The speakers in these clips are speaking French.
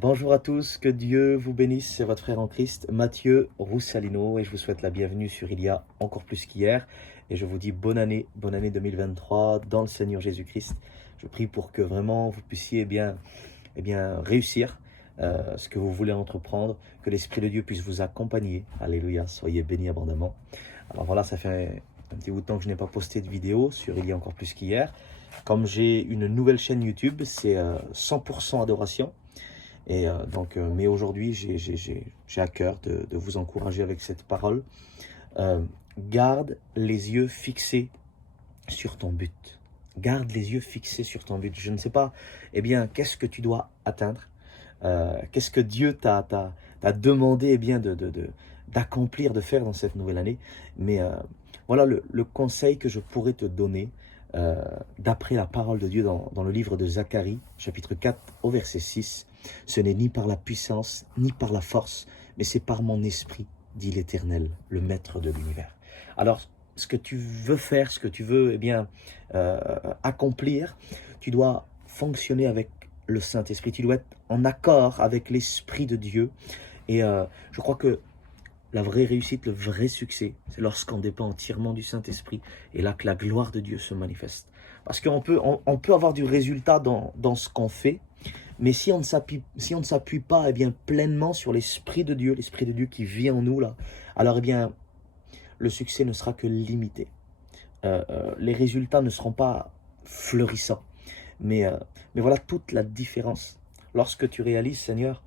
Bonjour à tous, que Dieu vous bénisse, c'est votre frère en Christ, Mathieu Roussalino, et je vous souhaite la bienvenue sur Il y a encore plus qu'hier, et je vous dis bonne année 2023 dans le Seigneur Jésus-Christ. Je prie pour que vraiment vous puissiez réussir ce que vous voulez entreprendre, que l'Esprit de Dieu puisse vous accompagner, alléluia, soyez bénis abondamment. Alors voilà, ça fait un petit bout de temps que je n'ai pas posté de vidéo sur Il y a encore plus qu'hier. Comme j'ai une nouvelle chaîne YouTube, c'est 100% adoration. Et mais aujourd'hui, j'ai à cœur de vous encourager avec cette parole. Garde les yeux fixés sur ton but. Garde les yeux fixés sur ton but. Je ne sais pas, qu'est-ce que tu dois atteindre? Qu'est-ce que Dieu t'a demandé d'accomplir, de faire dans cette nouvelle année? Mais voilà le conseil que je pourrais te donner d'après la parole de Dieu dans le livre de Zacharie, chapitre 4, au verset 6. Ce n'est ni par la puissance, ni par la force, mais c'est par mon esprit, dit l'Éternel, le Maître de l'univers. Alors, ce que tu veux faire, ce que tu veux accomplir, tu dois fonctionner avec le Saint-Esprit. Tu dois être en accord avec l'Esprit de Dieu. Et je crois que la vraie réussite, le vrai succès, c'est lorsqu'on dépend entièrement du Saint-Esprit et là que la gloire de Dieu se manifeste. Parce qu'on peut, on peut avoir du résultat dans ce qu'on fait, mais si on ne s'appuie pas pleinement sur l'Esprit de Dieu qui vit en nous, là, alors le succès ne sera que limité. Les résultats ne seront pas fleurissants. Mais voilà toute la différence. Lorsque tu réalises, Seigneur,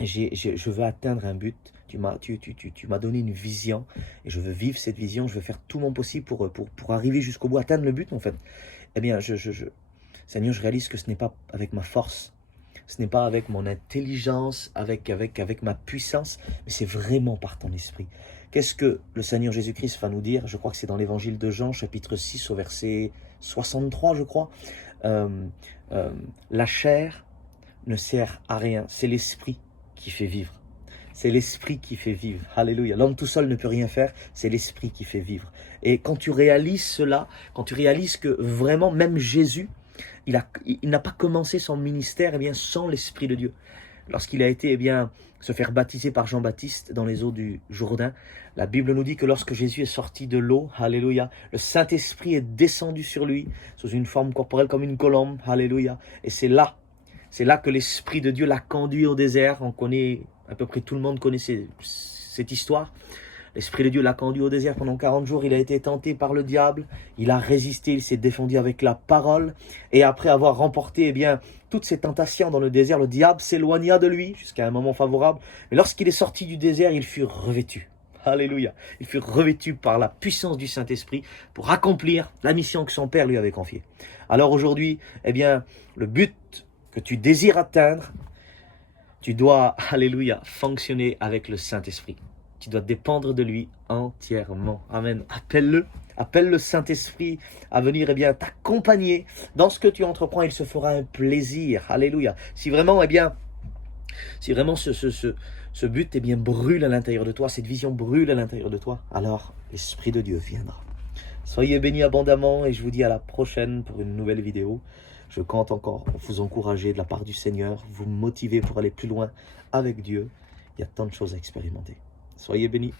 je veux atteindre un but, tu m'as donné une vision, et je veux vivre cette vision, je veux faire tout mon possible pour arriver jusqu'au bout, atteindre le but en fait. Seigneur, je réalise que ce n'est pas avec ma force, ce n'est pas avec mon intelligence, avec ma puissance, mais c'est vraiment par ton esprit. Qu'est-ce que le Seigneur Jésus-Christ va nous dire? Je crois que c'est dans l'évangile de Jean, chapitre 6, au verset 63, je crois. La chair ne sert à rien, c'est l'esprit qui fait vivre. C'est l'esprit qui fait vivre. Alléluia. L'homme tout seul ne peut rien faire, c'est l'esprit qui fait vivre. Et quand tu réalises cela, quand tu réalises que vraiment, même Jésus, il n'a pas commencé son ministère sans l'Esprit de Dieu. Lorsqu'il a été se faire baptiser par Jean-Baptiste dans les eaux du Jourdain, la Bible nous dit que lorsque Jésus est sorti de l'eau, alléluia, le Saint-Esprit est descendu sur lui sous une forme corporelle comme une colombe, alléluia. Et c'est là que l'Esprit de Dieu l'a conduit au désert. On connaît, à peu près tout le monde connaît cette histoire. L'Esprit de Dieu l'a conduit au désert pendant 40 jours. Il a été tenté par le diable. Il a résisté, il s'est défendu avec la parole. Et après avoir remporté toutes ces tentations dans le désert, le diable s'éloigna de lui jusqu'à un moment favorable. Mais lorsqu'il est sorti du désert, il fut revêtu. Alléluia. Il fut revêtu par la puissance du Saint-Esprit pour accomplir la mission que son Père lui avait confiée. Alors aujourd'hui, le but que tu désires atteindre, tu dois, alléluia, fonctionner avec le Saint-Esprit. Tu dois dépendre de lui entièrement. Amen. Appelle le Saint-Esprit à venir t'accompagner dans ce que tu entreprends. Il se fera un plaisir. Alléluia. Si vraiment ce but brûle à l'intérieur de toi, cette vision brûle à l'intérieur de toi, alors l'Esprit de Dieu viendra. Soyez bénis abondamment et je vous dis à la prochaine pour une nouvelle vidéo. Je compte encore vous encourager de la part du Seigneur, vous motiver pour aller plus loin avec Dieu. Il y a tant de choses à expérimenter. Soyez bénis.